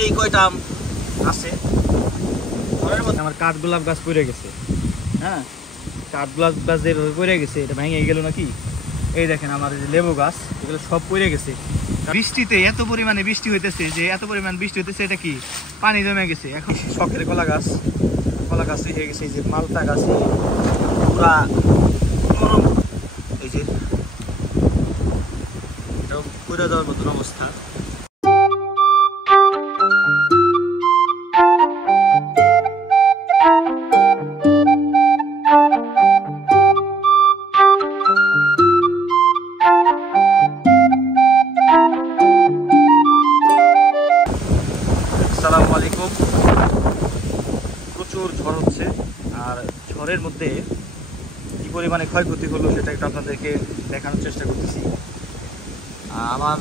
যে কয়টা আম আছে ঘরের মধ্যে। আমার কাঠগোলাপ গাছ পড়ে গেছে, হ্যাঁ কাঠগোলাপ গাছ যেভাবে পড়ে গেছে এটা ভেঙে গেল নাকি। এই দেখেন আমার যে লেবু গাছ এগুলো সব পড়ে গেছে। বৃষ্টিতে এত পরিমাণে বৃষ্টি হইতেছে, যে এত পরিমাণ বৃষ্টি হইতেছে এটা কি পানি জমে গেছে। এখন শখের কলা গাছ হয়ে গেছে। এই যে মালটা গাছ পুরা নরম, এই যে এটাও পড়ে যাওয়ার মতন অবস্থা। আসসালামু আলাইকুম। প্রচুর ঝড় হচ্ছে, আর ঝড়ের মধ্যে কি পরিমাণে ক্ষয়ক্ষতি হলো সেটা একটু আপনাদেরকে দেখানোর চেষ্টা করতেছি। আমার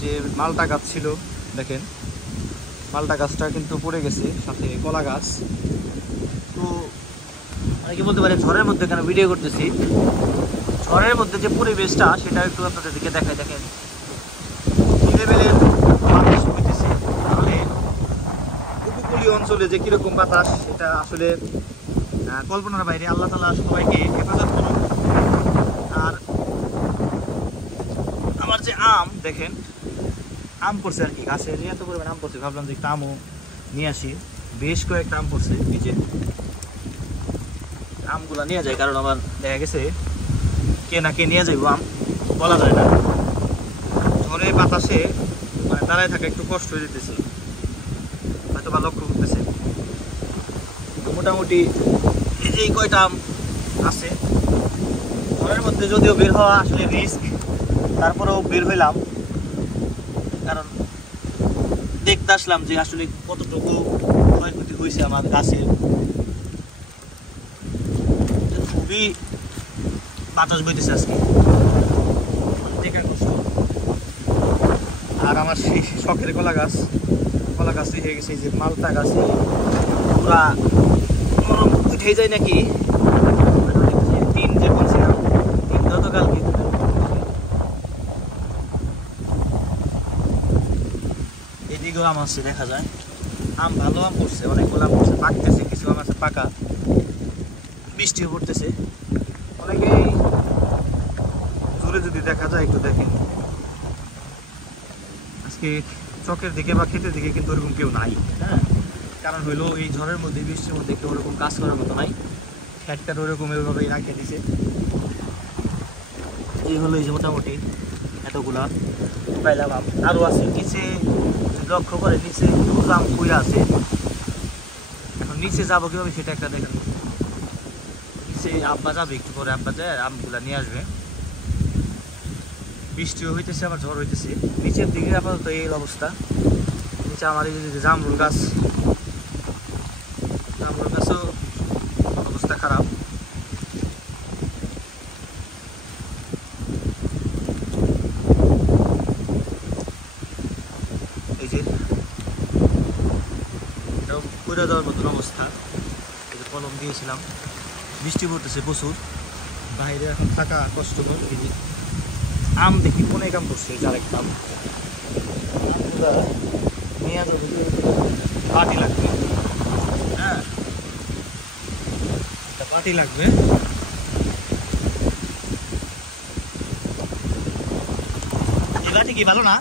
যে মালটা গাছ ছিল, দেখেন মালটা গাছটা কিন্তু পড়ে গেছে, সাথে কলা গাছ। তো অনেকে বলতে পারে ঝড়ের মধ্যে কেন ভিডিও করতেছি। ঝড়ের মধ্যে যে পরিবেশটা সেটা একটু আপনাদেরকে দেখাই। দেখেন লেভেলের বাতাস হইতেছে, তাহলে উপকূলীয় অঞ্চলে যে কিরকম বাতাস সেটা আসলে কল্পনার বাইরে। আল্লাহ তাআলা সবাইকে হেফাজত করুন। আর আমার যে আম, দেখেন আম পড়ছে আর কি, গাছে এত পরিমাণ আম পড়ছে, ভাবলাম যে একটা আমও নিয়ে আসি। বেশ কয়েকটা আম পড়ছে, এই যে আমগুলা নিয়ে যায়, কারণ আমার দেখা গেছে কে না কে নিয়ে যাইব আম বলা যায় না। ঝড়ে বাতাসে মানে দাঁড়ায় থাকা একটু কষ্ট হয়ে যেতেছে, হয়তো বা লক্ষ্য করতেছে। মোটামুটি এই যে কয়টা আম আছে ঘরের মধ্যে, যদিও বের হওয়া আসলে রিস্ক, তারপরেও বের হইলাম, কারণ দেখতে আসলাম যে আসলে কতটুকু ক্ষয়ক্ষতি হয়েছে আমার গাছের। খুবই বাতাস বইতেছে আজকে, দেখা কষ্ট। আর আমার সেই শখের কলা গাছ হয়ে গেছে। এই যে মালটা গাছ পুরা নরম উঠে যায় নাকি। তিন যে বলছিলাম, তিন গতকালকে এদিকেও আম আছে, দেখা যায় আম ভালো আম পড়ছে, অনেকগুলো আম পড়ছে, পাকতেছে, কিছু আম আছে পাকা, বৃষ্টিও পড়তেছে। অনেকেই জোরে যদি দেখা যায় একটু দেখেন, আজকে চকের দিকে বা ক্ষেতের দিকে কিন্তু ওরকম কেউ নাই, হ্যাঁ। কারণ হইলো এই ঝড়ের মধ্যে বৃষ্টির মধ্যে কেউ ওরকম কাজ করার মতো নাই, খেটটা ওরকম এভাবেই রাখে দিছে। এই হলো এই যে মোটামুটি এতগুলা পাইলাম আম। আরও আছে নিচে, লক্ষ্য করে নিচে আম কুইরা আছে। এখন নিচে যাবো কীভাবে সেটা একটা দেখেন। নিচে আব্বা যাবে, একটু পরে আব্বা যায় আমগুলা নিয়ে আসবে। বৃষ্টিও হইতেছে, আবার ঝড় হইতেছে। নিচের দিকে আপাতত এই অবস্থা। নিচে আমার এই যে জামরুল গাছও অবস্থা খারাপ। এই যে এটাও পড়ে যাওয়ার মতন অবস্থা। এই যে কলম দিয়েছিলাম, বৃষ্টি পড়তেছে প্রচুর, বাইরে এখন থাকা কষ্টকর। এই যে আম দেখি অনেক আম পড়ছে, যার একটা আম নিয়ে যাবে, পাটি লাগবে, হ্যাঁ একটা পাটি লাগবে। এই লাঠি কি ভালো না?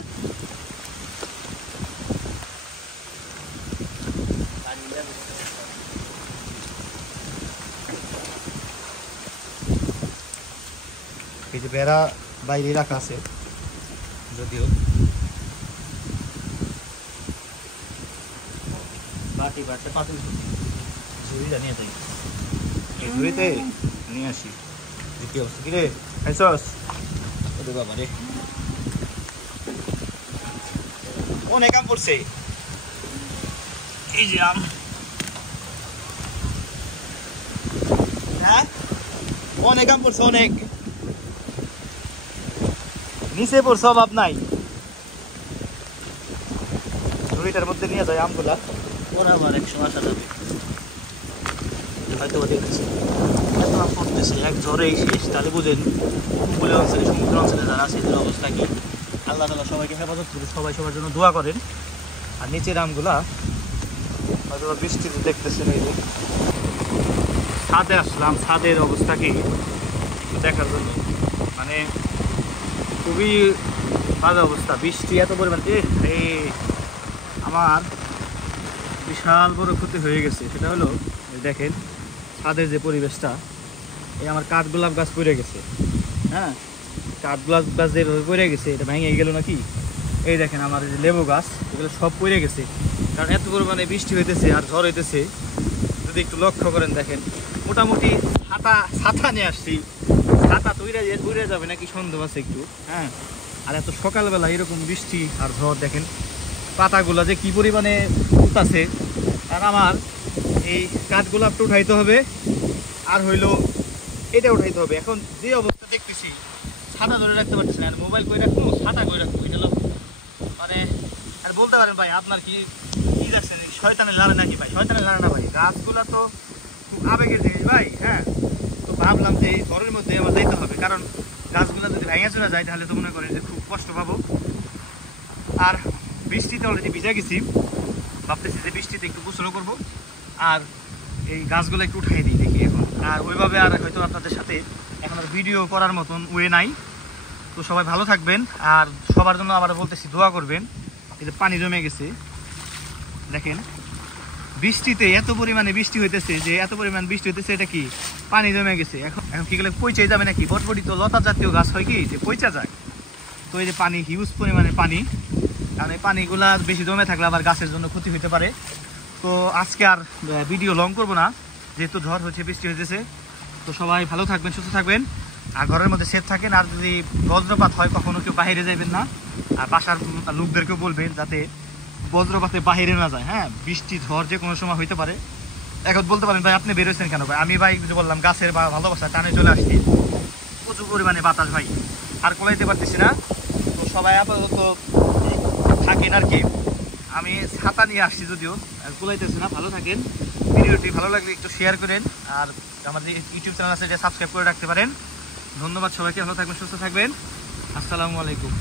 এই যে বেড়া বাইরে রাখা আছে, যদিও বাটি বাড়তে পাতি ঝুড়িটা নিয়ে যাই, এই ঝুড়িতে নিয়ে আসি। কি অবস্থা কিরে, খাইছস? ওরে বাবা রে, অনেক আম পড়ছে। এই যে আম, হ্যাঁ অনেক আম পড়ছে, অনেক নিচে পড়ছে, অভাব নাই। ঝুড়িটার মধ্যে নিয়ে যায় আমগুলা, ওরা আবার একশো আসা যাবে হয়তো দেখতেছি। এত আম পড়তেছে এক ঝড়েই শেষ, তাহলে বুঝেন উপকূলীয় অঞ্চলে, সমুদ্র অঞ্চলে যারা আছে এদের অবস্থা কি। আল্লাহ তাআলা সবাইকে হেফাজত করে, সবাই সবার জন্য দোয়া করেন। আর নিচের আমগুলা হয়তো বৃষ্টিতে দেখতেছেন। এই যে ছাদে আসলাম, ছাদের অবস্থা কি দেখার জন্য, মানে খুবই বাজে অবস্থা। বৃষ্টি এত পরিমাণ, আমার বিশাল বড় ক্ষতি হয়ে গেছে। সেটা হলো দেখেন ছাদের যে পরিবেশটা, এই আমার কাঠগোলাপ গাছ পড়ে গেছে। হ্যাঁ, কাঠগোলাপ গাছ যেভাবে পড়ে গেছে, এটা ভেঙে গেল নাকি। এই দেখেন আমার যে লেবু গাছ, এগুলো সব পড়ে গেছে, কারণ এত পরিমাণে বৃষ্টি হইতেছে আর ঝড় হইতেছে। যদি একটু লক্ষ্য করেন দেখেন, মোটামুটি ছাতা নিয়ে আসছি, ছাতা তো উড়ে যাবে নাকি সন্দেহ আছে একটু। হ্যাঁ, আর এত সকালবেলা এরকম বৃষ্টি আর ঝড়, দেখেন পাতাগুলো যে কি পরিমাণে উঠতেছে। আর আমার এই কাঠগোলাপটা উঠাইতে হবে, আর হইলো এটা উঠাইতে হবে। এখন যে অবস্থা দেখতেছি, ছাতা ধরে রাখতে পারতেছি না। আর মোবাইল করে রাখবো, ছাতা করে রাখবো, এটা মানে। আর বলতে পারেন ভাই আপনার কি যাচ্ছেন, শয়তানের লাড়া নাকি? ভাই শয়তানের লাড়া না ভাই, গাছগুলা তো খুব আবেগের জিনিস ভাই। হ্যাঁ, তো ভাবলাম যে এই ঘরের মধ্যে আমার যাইতে হবে, কারণ গাছগুলা যদি ভেঙে চলে যায় তাহলে তো মনে করেন যে খুব কষ্ট পাবো। আর বৃষ্টিতে অলরেডি ভিজে গেছি, ভাবতেছি যে বৃষ্টিতে একটু গোসল করবো আর এই গাছগুলো একটু উঠাই দিই দেখি এখন। আর ওইভাবে আর হয়তো আপনাদের সাথে এখন আর ভিডিও করার মতন ওয়ে নাই। তো সবাই ভালো থাকবেন, আর সবার জন্য আবার বলতেছি দোয়া করবেন। এই যে পানি জমে গেছে দেখেন, বৃষ্টিতে এত পরিমাণে বৃষ্টি হইতেছে, যে এত পরিমাণ বৃষ্টি হইতেছে, এটা কি পানি জমে গেছে। এখন কি গেলে পচে যাবে নাকি? বটবটি তো লতা জাতীয় গাছ হয় কি, যে পচা যায়। তো এই যে পানি, হিউজ পরিমাণে পানি, কারণ এই পানিগুলা বেশি জমে থাকলে আবার গাছের জন্য ক্ষতি হতে পারে। তো আজকে আর ভিডিও লং করবো না, যেহেতু ঝড় হচ্ছে, বৃষ্টি হইতেছে। তো সবাই ভালো থাকবেন, সুস্থ থাকবেন, আর ঘরের মধ্যে সেফ থাকেন। আর যদি বজ্রপাত হয় কখনো কেউ বাইরে যাবেন না, আর বাসার লোকদেরকেও বলবেন যাতে বজ্রপাতে বাইরে না যায়। হ্যাঁ, বৃষ্টি ঝড় যে কোনো সময় হইতে পারে। এখন বলতে পারেন ভাই আপনি বেরোচ্ছেন কেন? ভাই আমি ভাই বললাম গাছের ভালোবাসা টানে চলে আসছি, প্রচুর পরিমাণে বাতাস ভাই, আর কোলাইতে পারতেছি না। তো সবাই আপাতত থাকেন আর কি। আমি ছাতা নিয়ে আসছি, যদিও কুলাইতেছে না। ভালো থাকেন, ভিডিওটি ভালো লাগলে একটু শেয়ার করেন, আর আমাদের ইউটিউব চ্যানেল আছে এটা সাবস্ক্রাইব করে রাখতে পারেন। ধন্যবাদ সবাইকে, ভালো থাকবেন, সুস্থ থাকবেন, আসসালামু আলাইকুম।